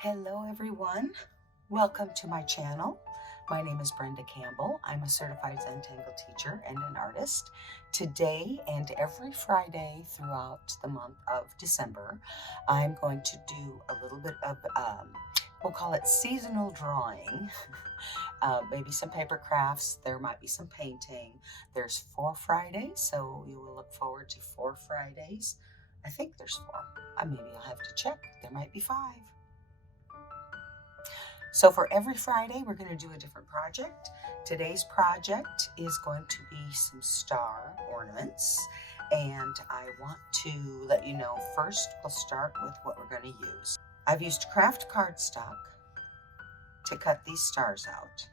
Hello everyone, welcome to my channel. My name is Brenda Campbell. I'm a certified Zentangle teacher and an artist. Today and every Friday throughout the month of December, I'm going to do a little bit of, we'll call it seasonal drawing. Maybe some paper crafts, there might be some painting. There's 4 Fridays, so you will look forward to 4 Fridays. I think there's 4. Maybe I'll have to check. There might be 5. So for every Friday, we're going to do a different project. Today's project is going to be some star ornaments. And I want to let you know, first we'll start with what we're going to use. I've used Kraft cardstock to cut these stars out.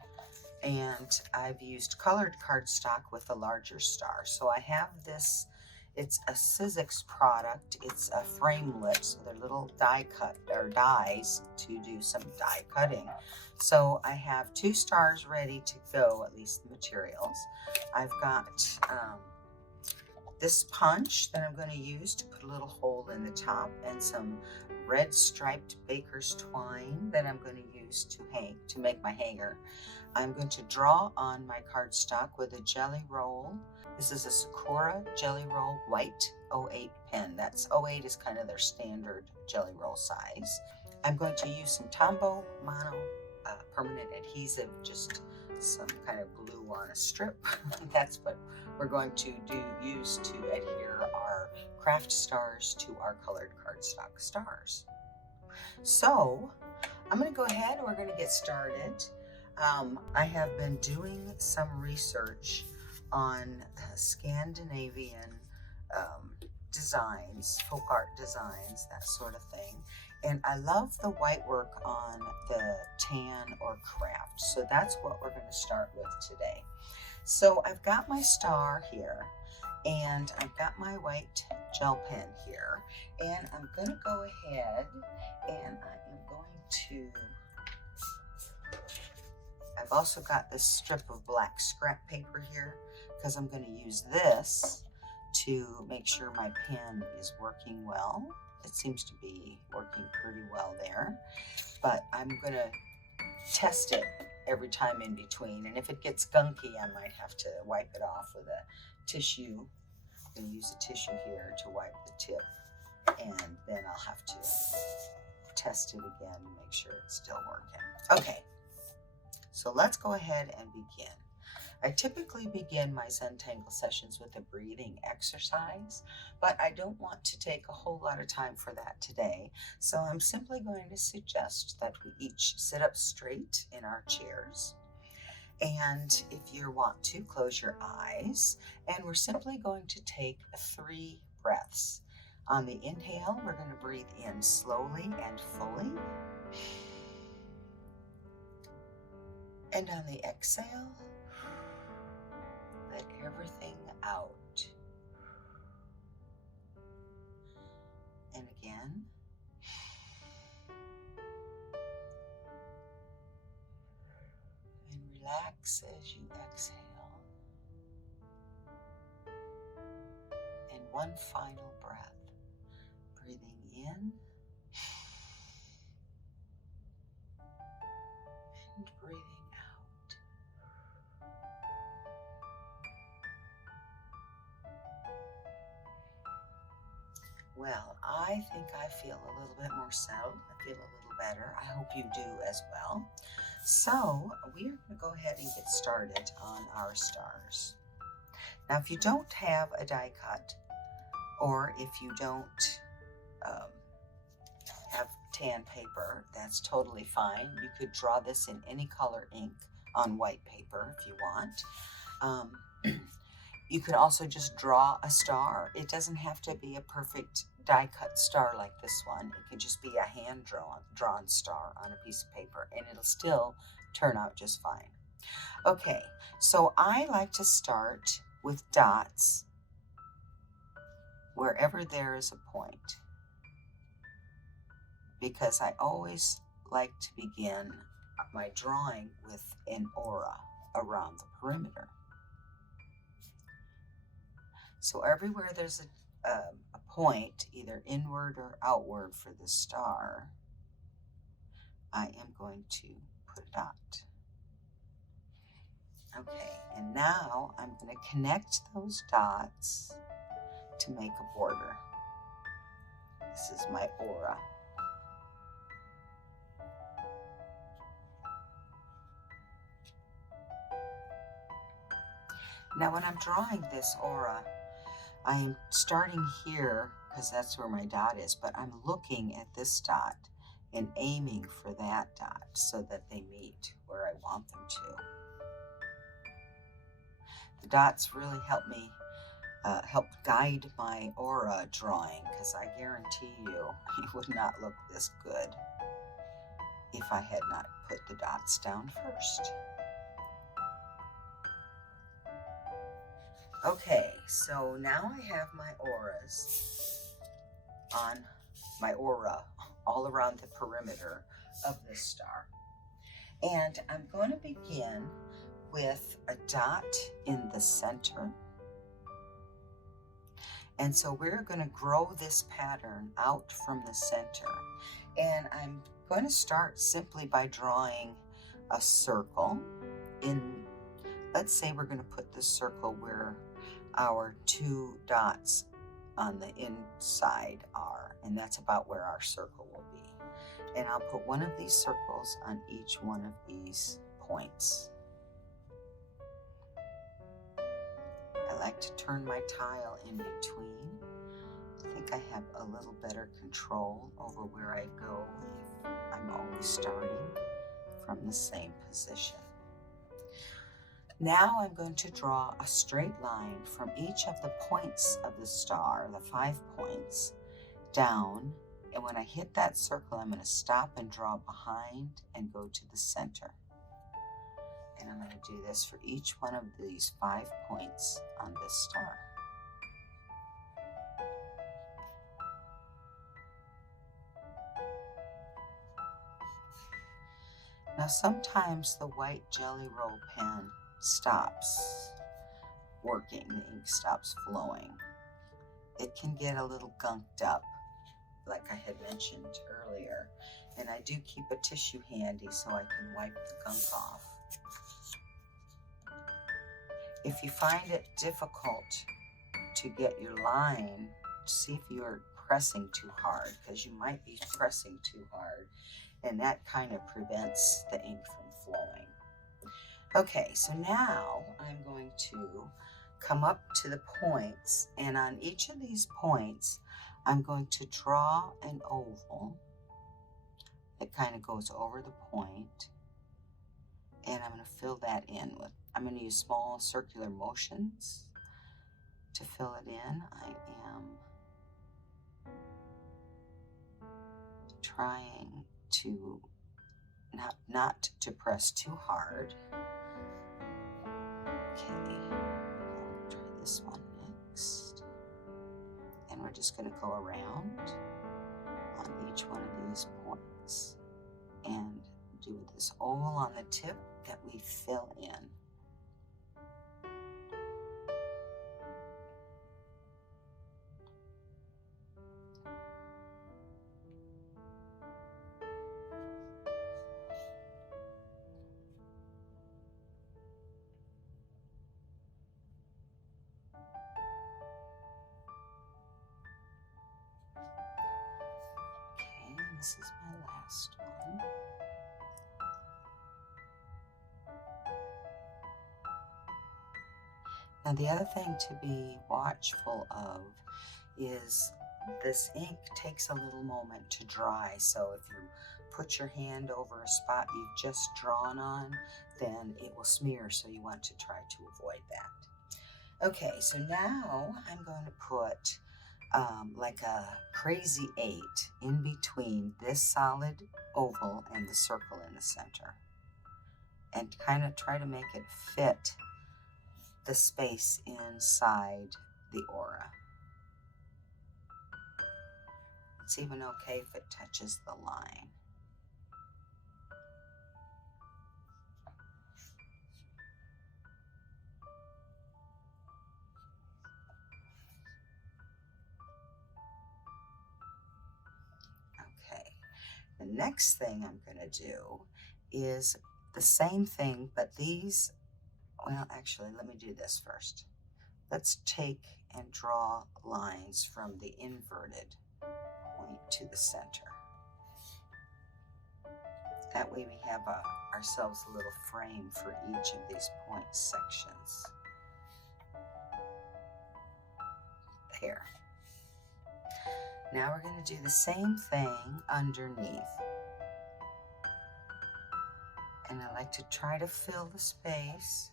And I've used colored cardstock with a larger star. So I have this. It's a Sizzix product. It's a framelit, so they're little die cut or dies to do some die cutting. So I have 2 stars ready to go, at least the materials. I've got this punch that I'm going to use to put a little hole in the top, and some red striped baker's twine that I'm going to use to make my hanger. I'm going to draw on my cardstock with a jelly roll. This is a Sakura jelly roll white 08 pen. That's 08 is kind of their standard jelly roll size. I'm going to use some Tombow mono permanent adhesive, just some kind of glue on a strip. That's what we're going to use to adhere our craft stars to our colored cardstock stars. So I'm going to go ahead and we're going to get started. I have been doing some research on Scandinavian designs, folk art designs, that sort of thing. And I love the white work on the tan or Kraft. So that's what we're going to start with today. So I've got my star here, and I've got my white gel pen here, and I'm going to go ahead and I am going to, I've also got this strip of black scrap paper here because I'm going to use this to make sure my pen is working well. It seems to be working pretty well there, but I'm going to test it every time in between, and if it gets gunky, I might have to wipe it off with a tissue. I'm going to use a tissue here to wipe the tip, and then I'll have to test it again to make sure it's still working. Okay, so let's go ahead and begin. I typically begin my Zentangle sessions with a breathing exercise, but I don't want to take a whole lot of time for that today. So I'm simply going to suggest that we each sit up straight in our chairs. And if you want to, close your eyes. And we're simply going to take 3 breaths. On the inhale, we're going to breathe in slowly and fully. And on the exhale, let everything out. And again. And relax as you exhale. And one final breath. Breathing in. And breathing out. Well, I think I feel a little bit more settled. I feel a little better. I hope you do as well. So we're going to go ahead and get started on our stars. Now, if you don't have a die cut, or if you don't have tan paper, that's totally fine. You could draw this in any color ink on white paper if you want. You could also just draw a star. It doesn't have to be a perfect die cut star like this one. It could just be a hand drawn star on a piece of paper, and it'll still turn out just fine. Okay, so I like to start with dots wherever there is a point, because I always like to begin my drawing with an aura around the perimeter. So everywhere there's a point, either inward or outward for the star, I am going to put a dot. Okay, and now I'm going to connect those dots to make a border. This is my aura. Now when I'm drawing this aura, I am starting here because that's where my dot is, but I'm looking at this dot and aiming for that dot so that they meet where I want them to. The dots really help me help guide my aura drawing, because I guarantee you it would not look this good if I had not put the dots down first. Okay, so now I have my auras on my aura all around the perimeter of this star. And I'm going to begin with a dot in the center. And so we're going to grow this pattern out from the center. And I'm going to start simply by drawing a circle in, let's say we're going to put this circle where our two dots on the inside are, and that's about where our circle will be. And I'll put one of these circles on each one of these points. I like to turn my tile in between. I think I have a little better control over where I go if I'm always starting from the same position. Now I'm going to draw a straight line from each of the points of the star, the 5 points, down. And when I hit that circle, I'm going to stop and draw behind and go to the center. And I'm going to do this for each one of these 5 points on this star. Now sometimes the white Jelly Roll pen stops working, the ink stops flowing. It can get a little gunked up, like I had mentioned earlier, and I do keep a tissue handy so I can wipe the gunk off. If you find it difficult to get your line, see if you're pressing too hard, because you might be pressing too hard, and that kind of prevents the ink from flowing. Okay, so now I'm going to come up to the points, and on each of these points, I'm going to draw an oval that kind of goes over the point, and I'm going to fill that in with, I'm going to use small circular motions to fill it in. I am trying to not to press too hard. Okay, try this one next. And we're just going to go around on each one of these points and do this oval on the tip that we fill in. This is my last one. Now the other thing to be watchful of is this ink takes a little moment to dry. So if you put your hand over a spot you've just drawn on, then it will smear. So you want to try to avoid that. Okay, so now I'm going to put like a crazy 8 in between this solid oval and the circle in the center, and kind of try to make it fit the space inside the aura. It's even okay if it touches the line. The next thing I'm going to do is the same thing, but these, well, actually, let me do this first. Let's take and draw lines from the inverted point to the center. That way we have ourselves a little frame for each of these point sections. There. Now we're going to do the same thing underneath. And I like to try to fill the space.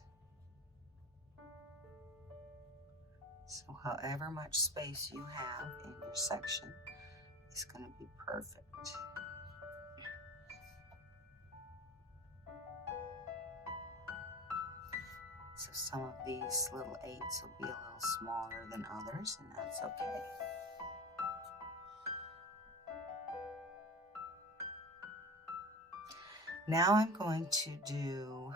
So however much space you have in your section is going to be perfect. So some of these little 8s will be a little smaller than others, and that's okay. Now I'm going to do,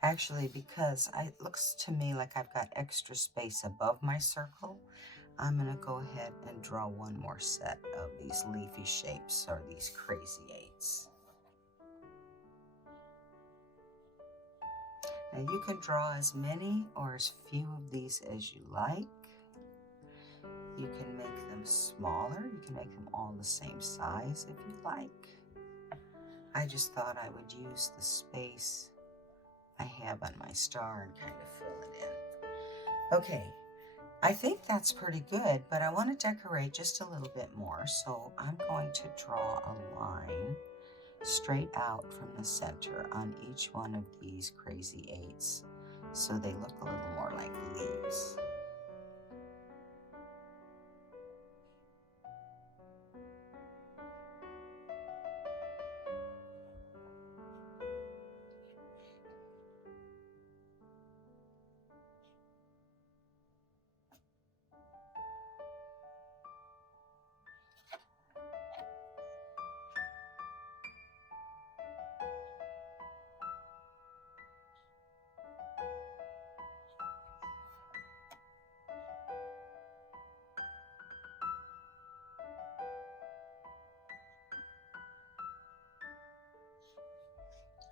actually, because it looks to me like I've got extra space above my circle, I'm going to go ahead and draw one more set of these leafy shapes, or these crazy 8s. Now you can draw as many or as few of these as you like. You can make them smaller. You can make them all the same size if you like. I just thought I would use the space I have on my star and kind of fill it in. Okay, I think that's pretty good, but I want to decorate just a little bit more. So I'm going to draw a line straight out from the center on each one of these crazy 8s, so they look a little more like leaves.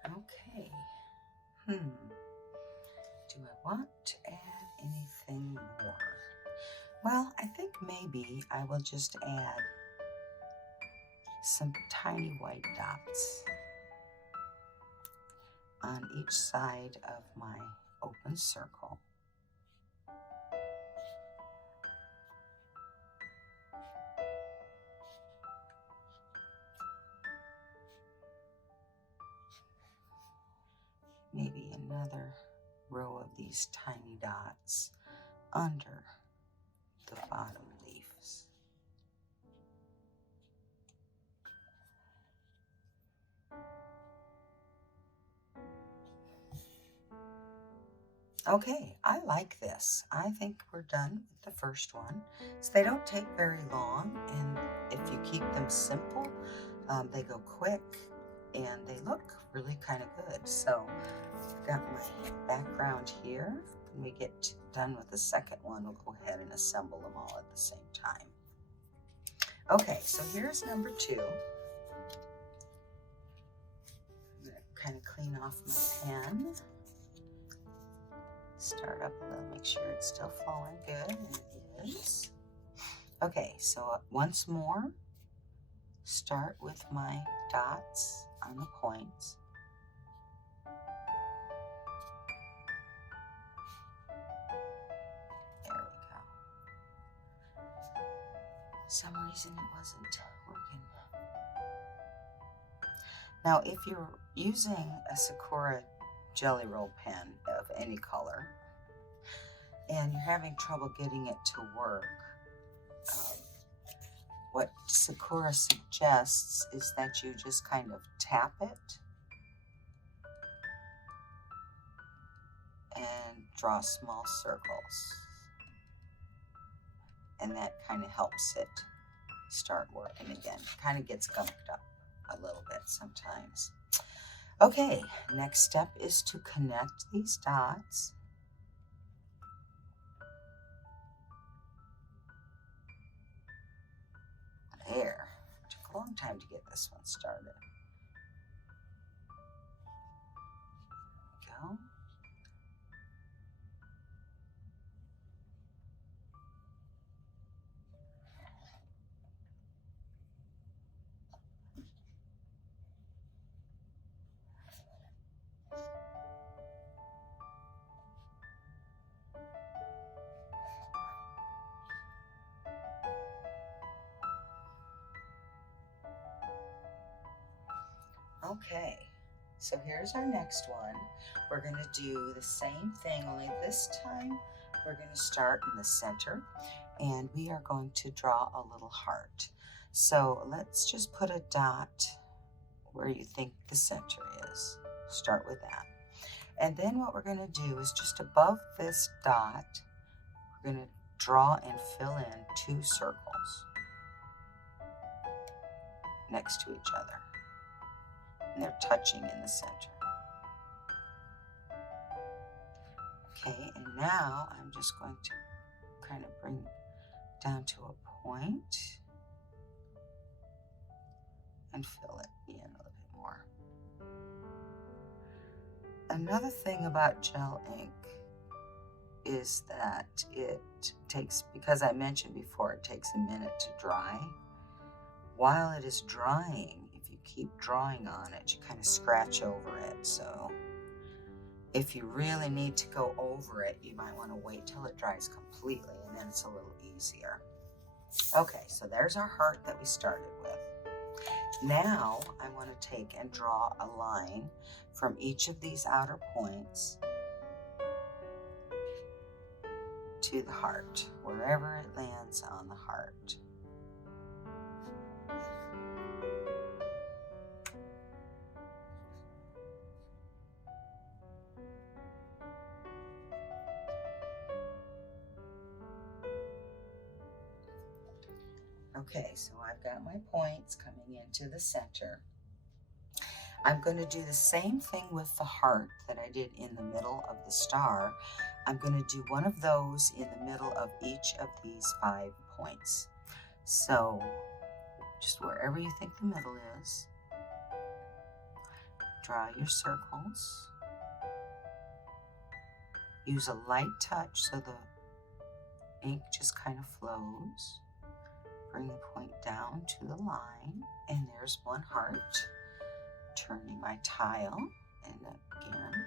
Okay. Do I want to add anything more? Well, I think maybe I will just add some tiny white dots on each side of my open circle. Maybe another row of these tiny dots under the bottom leaves. Okay, I like this. I think we're done with the first one. So they don't take very long, and if you keep them simple, they go quick and they look really kind of good. So I've got my background here. When we get done with the second one, we'll go ahead and assemble them all at the same time. Okay, so here's number 2. I'm going to kind of clean off my pen. Start up a little, make sure it's still flowing good, and it is. Okay, so once more, start with my dots on the points. There we go. For some reason it wasn't working. Now, if you're using a Sakura Jelly Roll pen of any color and you're having trouble getting it to work, what Sakura suggests is that you just kind of tap it and draw small circles, and that kind of helps it start working again. Kind of gets gunked up a little bit sometimes. Okay, next step is to connect these dots. There, to a long time to get this one started. There we go. Okay, so here's our next one. We're going to do the same thing, only this time we're going to start in the center, and we are going to draw a little heart. So let's just put a dot where you think the center is. Start with that. And then what we're going to do is just above this dot, we're going to draw and fill in 2 circles next to each other. And they're touching in the center. Okay, and now I'm just going to kind of bring it down to a point and fill it in a little bit more. Another thing about gel ink is that it takes, because I mentioned before, it takes a minute to dry. While it is drying, if you keep drawing on it, you kind of scratch over it. So if you really need to go over it, you might want to wait till it dries completely, and then it's a little easier. Okay, so there's our heart that we started with. Now I want to take and draw a line from each of these outer points to the heart, wherever it lands on the heart. Okay, so I've got my points coming into the center. I'm going to do the same thing with the heart that I did in the middle of the star. I'm going to do one of those in the middle of each of these 5 points. So just wherever you think the middle is, draw your circles. Use a light touch so the ink just kind of flows. Bring the point down to the line, and there's one heart. Turning my tile, and again.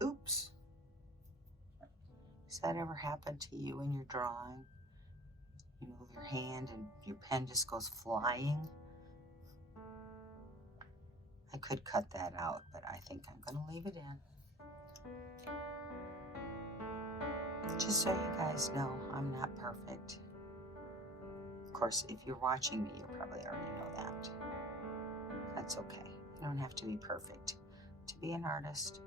Oops. Has that ever happened to you when you're drawing? You move your hand and your pen just goes flying? I could cut that out, but I think I'm going to leave it in. Just so you guys know, I'm not perfect. Of course, if you're watching me, you probably already know that. That's okay. You don't have to be perfect to be an artist.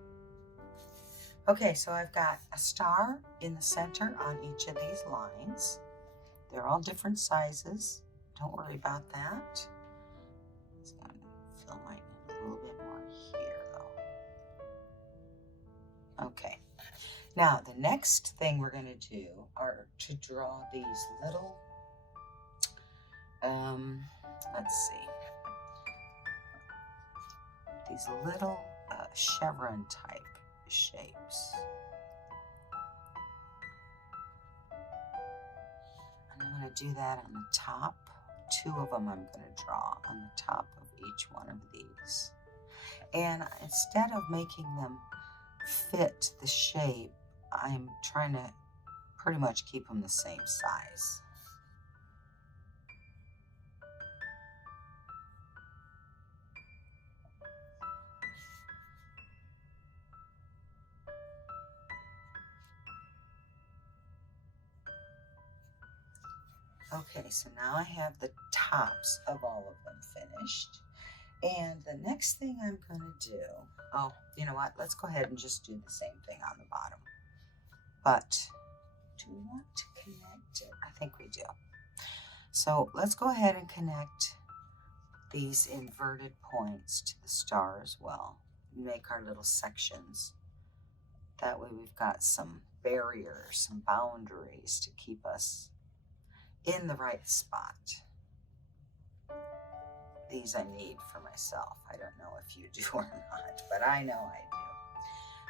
Okay, so I've got a star in the center on each of these lines. They're all different sizes. Don't worry about that. It's going to fill mine in a little bit more here, though. Okay. Now, the next thing we're going to do are to draw these little, let's see, these little chevron type shapes. And I'm going to do that on the top. 2 of them I'm going to draw on the top of each one of these. And instead of making them fit the shape, I'm trying to pretty much keep them the same size. Okay, so now I have the tops of all of them finished. And the next thing I'm going to do, oh, you know what? Let's go ahead and just do the same thing on the bottom. But do we want to connect it? I think we do. So let's go ahead and connect these inverted points to the star as well. Make our little sections. That way we've got some barriers, some boundaries to keep us in the right spot. These I need for myself. I don't know if you do or not, but I know I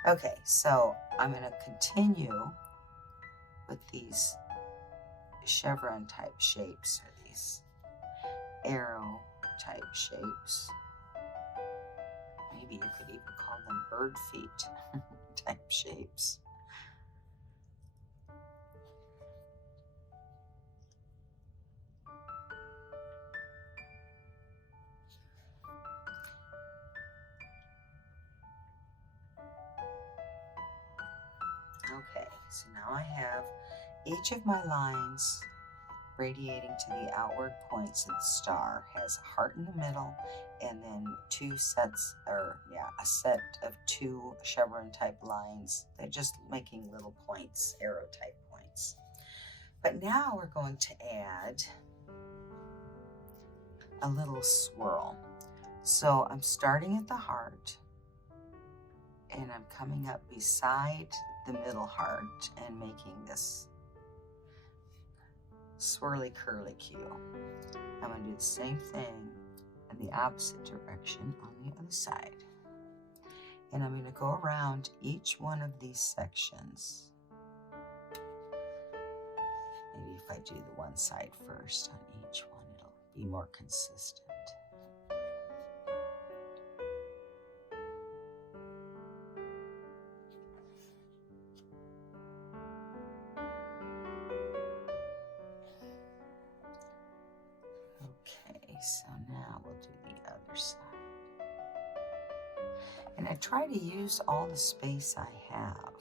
do. Okay, so I'm going to continue with these chevron type shapes, or these arrow type shapes. Maybe you could even call them bird feet type shapes. Okay, so now I have each of my lines radiating to the outward points of the star, has a heart in the middle, and then two sets, or yeah, a set of two chevron type lines. They're just making little points, arrow type points. But now we're going to add a little swirl. So I'm starting at the heart, and I'm coming up beside the middle heart and making this swirly curly Q. I'm going to do the same thing in the opposite direction on the other side. And I'm going to go around each one of these sections. Maybe if I do the one side first on each one, it'll be more consistent. Okay, so now we'll do the other side. And I try to use all the space I have.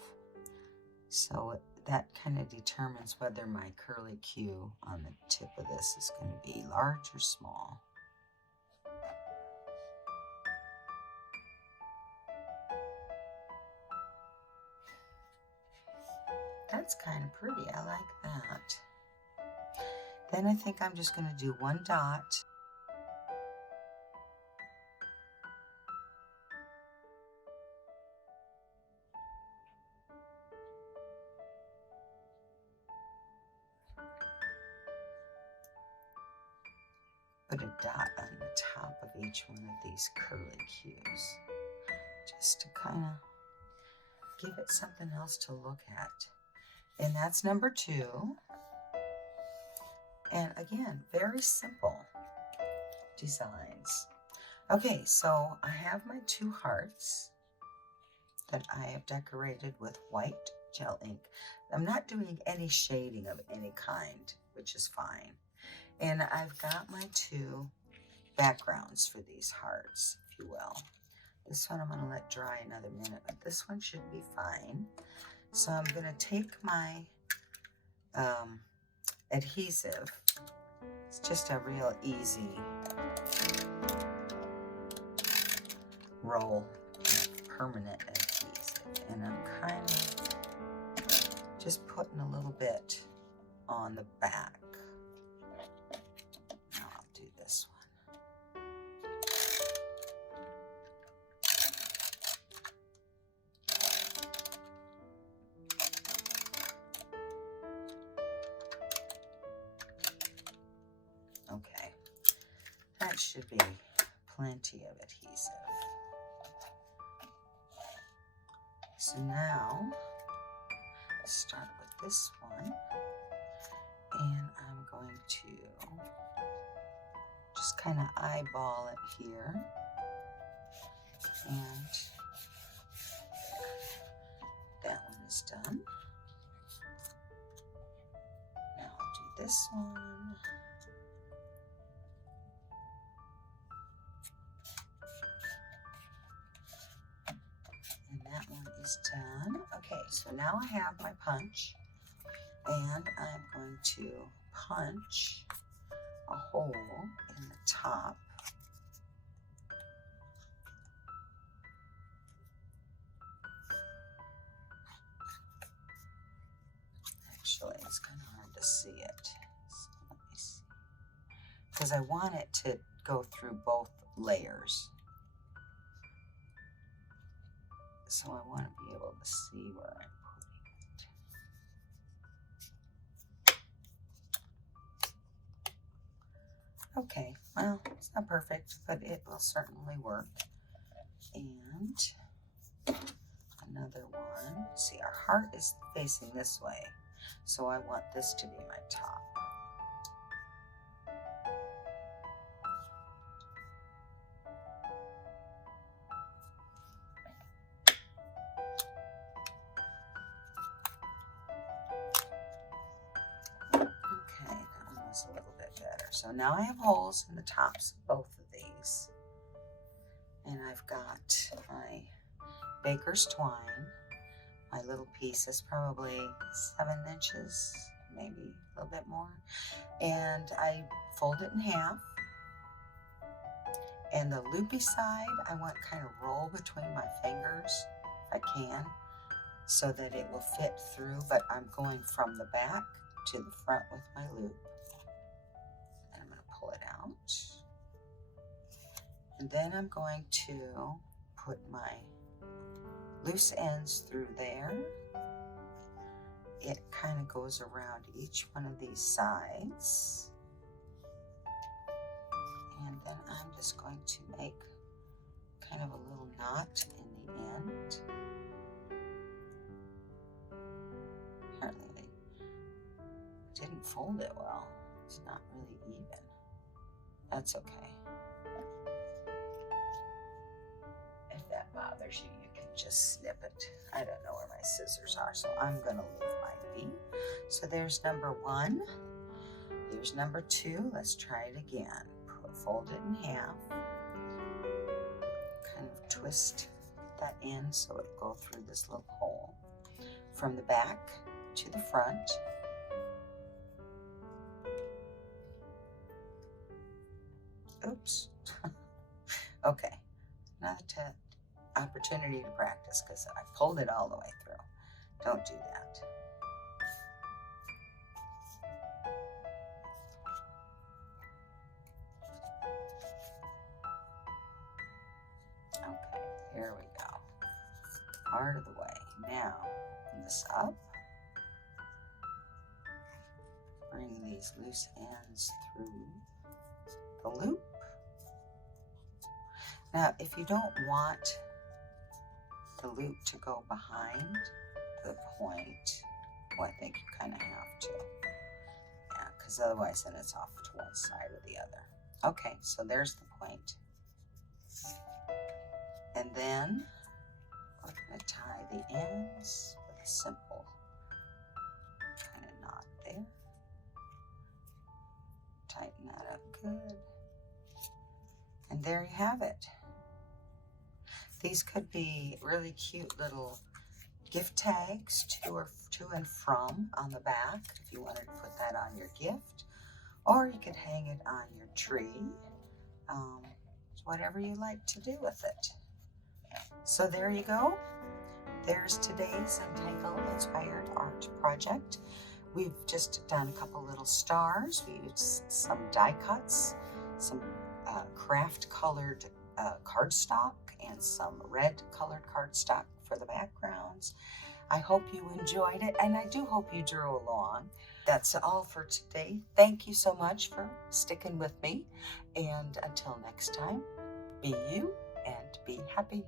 So that kind of determines whether my curly Q on the tip of this is going to be large or small. That's kind of pretty. I like that. Then I think I'm just going to do one dot. Put a dot on the top of each one of these curly Qs, just to kind of give it something else to look at. And that's number 2. And again, very simple designs. Okay, so I have my 2 hearts that I have decorated with white gel ink. I'm not doing any shading of any kind, which is fine. And I've got my 2 backgrounds for these hearts, if you will. This one I'm going to let dry another minute, but this one should be fine. So I'm going to take my adhesive. It's just a real easy roll of permanent adhesive. And I'm kind of just putting a little bit on the back. Now I'll do this one. Okay, that should be plenty of adhesive. So now, let's start with this one, and I'm going to just kind of eyeball it here, and that one is done. Now I'll do this one. And that one is done. Okay, so now I have my punch, and I'm going to punch a hole in the top It's kind of hard to see it. So let me see. Because I want it to go through both layers. So I want to be able to see where I'm putting it. Okay, well, it's not perfect, but it will certainly work. And another one. See, our heart is facing this way, so I want this to be my top. Okay, that one was a little bit better. So now I have holes in the tops of both of these. And I've got my baker's twine. My little piece is probably 7 inches, maybe a little bit more. And I fold it in half. And the loopy side, I want kind of roll between my fingers, if I can, so that it will fit through, but I'm going from the back to the front with my loop. And I'm going to pull it out. And then I'm going to put my loose ends through there. It kind of goes around each one of these sides. And then I'm just going to make kind of a little knot in the end. Apparently I didn't fold it well. It's not really even. That's okay. If that bothers you, you can just snip it. I don't know where my scissors are, so I'm gonna leave mine be. So there's number 1. Here's number 2. Let's try it again. Fold it in half. Kind of twist that in so it'll go through this little hole. From the back to the front. Oops. Okay. Another opportunity to practice because I pulled it all the way through. Don't do that. Okay, here we go. Part of the way. Now, bring this up. Bring these loose ends through the loop. Now, if you don't want the loop to go behind the point, well, I think you kind of have to. Yeah, because otherwise then it's off to one side or the other. Okay, so there's the point. And then we're going to tie the ends with a simple kind of knot there. Tighten that up good. And there you have it. These could be really cute little gift tags to and from on the back if you wanted to put that on your gift. Or you could hang it on your tree. Whatever you like to do with it. So there you go. There's today's Zentangle inspired art project. We've just done a couple little stars. We used some die cuts, some Kraft colored cardstock, and some red colored cardstock for the backgrounds. I hope you enjoyed it, and I do hope you drew along. That's all for today. Thank you so much for sticking with me, and until next time, be you and be happy.